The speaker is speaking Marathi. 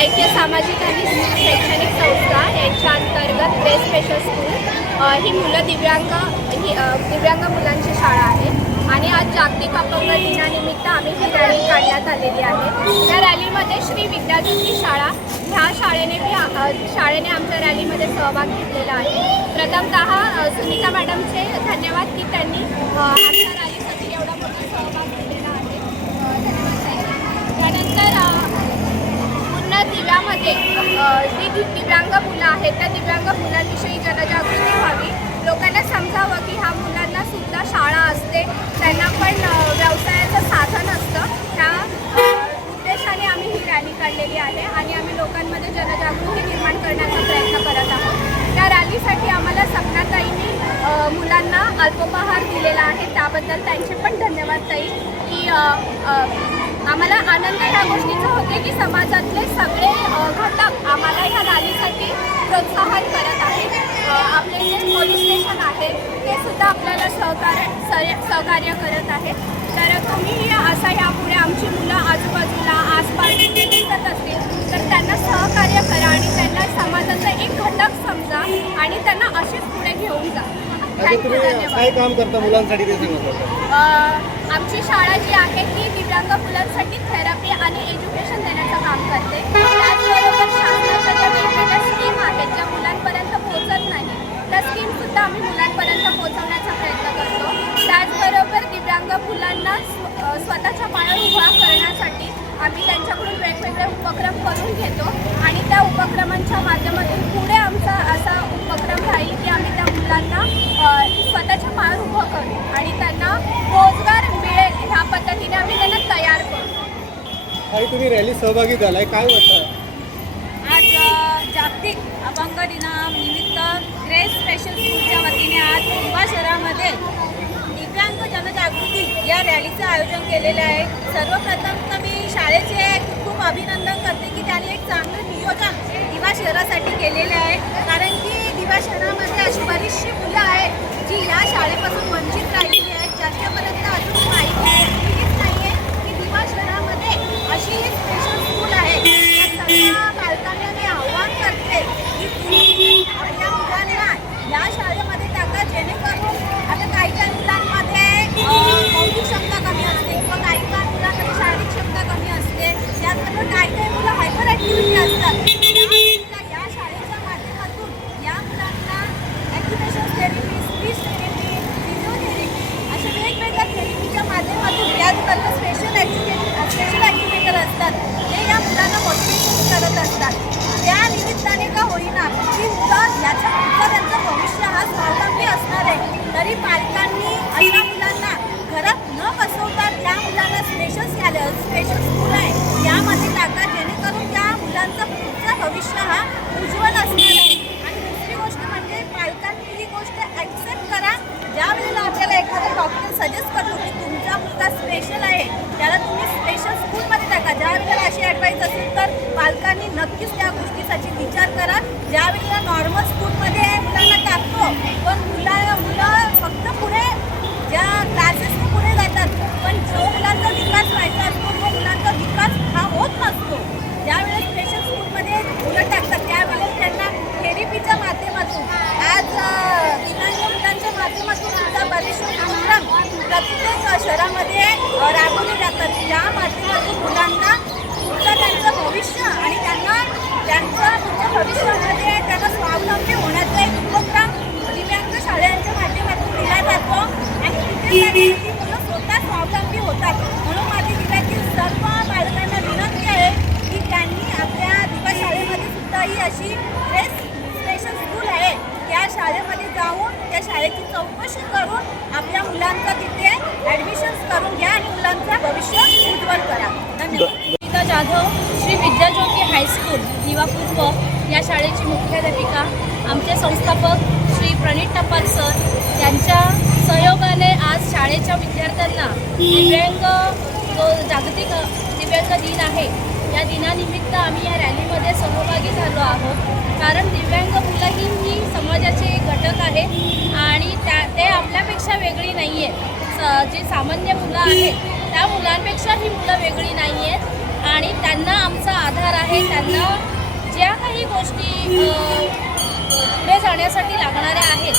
ऐक्य सामाजिक आणि शैक्षणिक संस्था यांच्या अंतर्गत बेस्ट स्पेशल स्कूल ही मुलं दिव्यांग मुलांची शाळा आहे आणि आज जागतिक अपंग दिनानिमित्त आम्ही ही रॅली काढण्यात आलेली आहे। या रॅलीमध्ये श्री विद्याज्योती शाळा ह्या शाळेने आमच्या रॅलीमध्ये सहभाग घेतलेला आहे। प्रथमतः सुनीता मॅडमचे धन्यवाद की त्यांनी आमच्या रॅलीसाठी एवढा मोठा सहभाग घेतलेला आहे। त्यानंतर दिव्यामध्ये जी दिव्यांग मुलं आहेत त्या दिव्यांग मुलांविषयी जनजागृती व्हावी, लोकांना समजावं की ह्या मुलांना सुद्धा शाळा असते, त्यांना पण व्यवसायाचं साधन असतं। ह्या उद्देशाने आम्ही ही रॅली काढलेली आहे आणि आम्ही लोकांमध्ये जनजागृती निर्माण करण्याचा प्रयत्न करत आहोत। त्या रॅलीसाठी आम्हाला सपनाताईंनी मुलांना अल्पोपहार दिलेला आहे, त्याबद्दल त्यांचे पण धन्यवाद ताई। की आम्हाला आनंद ह्या गोष्टीचा होते की समाजातले सगळे घटक आम्हाला ह्या रॅलीसाठी प्रोत्साहन करत आहेत। आपले जे पोलीस स्टेशन आहे ते सुद्धा आपल्याला सहकार्य करत आहेत। तर तुम्ही असं यापुढे आमची मुलं आजूबाजूला आसपास जे दिसत असतील तर त्यांना सहकार्य करा आणि त्यांना समाजाचा एक घटक समजा आणि त्यांना अशीच पुढे घेऊन जा। तुम्ही काय काम करता मुलांसाठी ते सांगा। आमची शाळा जी आहे ती दिव्यांग मुलांसाठी थेरपी आणि एज्युकेशन देण्याचं काम करते। त्याचबरोबर शासनाच्या ज्या वेगवेगळ्या स्कीम आहेत ज्या मुलांपर्यंत पोहोचत नाही त्या स्कीमसुद्धा आम्ही मुलांपर्यंत पोहोचवण्याचा प्रयत्न करतो। त्याचबरोबर दिव्यांग मुलांना स्वतःच्या पायावर उभा करण्यासाठी आम्ही त्यांच्याकडून वेगवेगळे उपक्रम करून घेतो आणि त्या उपक्रमांच्या माध्यमातून पुढे आमचा असा उपक्रम राहील की आम्ही त्या मुलांना स्वतःच्या पायावर उभं करू आणि त्यांना रोजगार मिळेल ह्या पद्धतीने आम्ही त्यांना तयार करू। तुम्ही रॅली सहभागी झालाय, काय वाटतं? आज जागतिक अपंग दिनानिमित्त ग्रेस स्पेशल स्कूलच्या वतीने आज दिवा शहरामध्ये दिव्यांग जनजागृती या रॅलीचं आयोजन केलेलं आहे। सर्वप्रथम तर मी शाळेचे खूप अभिनंदन करते की त्यांनी एक चांगलं नियोजन दिवा शहरासाठी केलेले आहे, कारण की दिवा शहरामध्ये अशी बरीचशी मुलं आहेत जी या शाळेपासून वंचित राहिलेली आहेत, ज्यांच्यापर्यंत अजून माहितीच नाही आहे की दिवा शहरामध्ये अशी एक स्पेशल स्कूल आहे। सर्व पालकांना मी आव्हान करते की तुम्ही आपल्या मुलांना या शाळेमध्ये टाका, जेणेकरून आता काही मुलांमध्ये बौद्धिक क्षमता कमी असते किंवा काही मुलांमध्ये शारीरिक क्षमता कमी असते, त्याचबरोबर काही मुलं हायपर ॲक्टिव्हिटी असतात। या शाळेच्या माध्यमातून या मुलांना ॲक्युपेशन थेरपी, स्पीच थेरपी, फिजिओथेरपी अशा वेगवेगळ्या थेरपीच्या माध्यमातून त्याचबरोबर स्पेशल ॲक्टिव्हेटर असतात ते या मुलांना मोटिवेशन करत असतात। त्या निमित्ताने का होईना की मुलं याच्या पुढचं त्यांचं भविष्य हा स्वावलंबी असणार आहे, तरी पालकांनी अशा मुलांना घरात न बसवता त्या मुलांना स्पेशल स्कूल आहे यामध्ये टाका, जेणेकरून त्या मुलांचं पुढचं भविष्य हा उज्ज्वल असणार आहे। आणि दुसरी गोष्ट म्हणजे पालकांनी ही गोष्ट ॲक्सेप्ट करा। ज्या वेळेला आपल्याला एखादा डॉक्टर सजेस्ट करतो की तुमचा मुलगा स्पेशल आहे त्याला तुम्ही स्पेशल स्कूलमध्ये टाका, ज्या वेळेला अशी ॲडवाईस असेल तर पालकांनी नक्कीच त्या गोष्टीसाठी विचार करा। ज्या वेळेला नॉर्मल स्कूलमध्ये मुलांना टाकतो पण मुलं फक्त पुढे ज्या क्लासेसने पुढे जातात, पण जो मुलांचा विकास व्हायचा असतो तो मुलांचा विकास हा होत नसतो। ज्यावेळेस स्पेशल स्कूलमध्ये मुलं टाकतात त्यावेळेस त्यांना थेरपीच्या माध्यमातून आज दिव्यांग मुलांच्या माध्यमातून सुद्धा बरेचसे उपक्रम प्रत्येक शहरामध्ये राबवले जातात। या माध्यमातून मुलांना पुढचं त्यांचं भविष्य आणि त्यांच्या पुढच्या भविष्यामध्ये त्यांना स्वावलंबी होण्याचा एक उपक्रम दिव्यांग शाळांच्या माध्यमातून दिला जातो आणि तिथे ती मुलं स्वतः स्वावलंबी होतात। म्हणून माझी दिव्यातील सर्व पालकांना विनंती आहे की त्यांनी आपल्या दिवा शाळेमध्ये सुद्धा ही अशी स्पेशल स्कूल आहे त्या शाळेमध्ये जाऊन त्या शाळेची चौकशी करून आपल्या मुलांचा तिथे ॲडमिशन्स करून घ्या आणि मुलांचं भविष्य उज्ज्वल करा। धन्यवाद। जाधव, श्री विद्याज्योती हायस्कूल दिवा पूर्व या शाळेची मुख्याध्यापिका, आमचे संस्थापक श्री प्रणित टपाल सर यांच्या सहयोगाने आज शाळेच्या विद्यार्थ्यांना जो जागतिक दिव्यांग दिन आहे या दिनानिमित्त आम्ही या रॅलीमध्ये सहभागी झालो आहोत, कारण दिव्यांग मुलं ही समाजाचे एक घटक आहे आणि ते आपल्यापेक्षा वेगळी नाही आहेत। जी सामान्य मुलं आहेत त्या मुलांपेक्षा ही मुलं वेगळी नाही आहेत। आणि त्यांना आमचा आधार आहे. त्यांना ज्या काही गोष्टी पुढे जाण्यासाठी लागणाऱ्या आहेत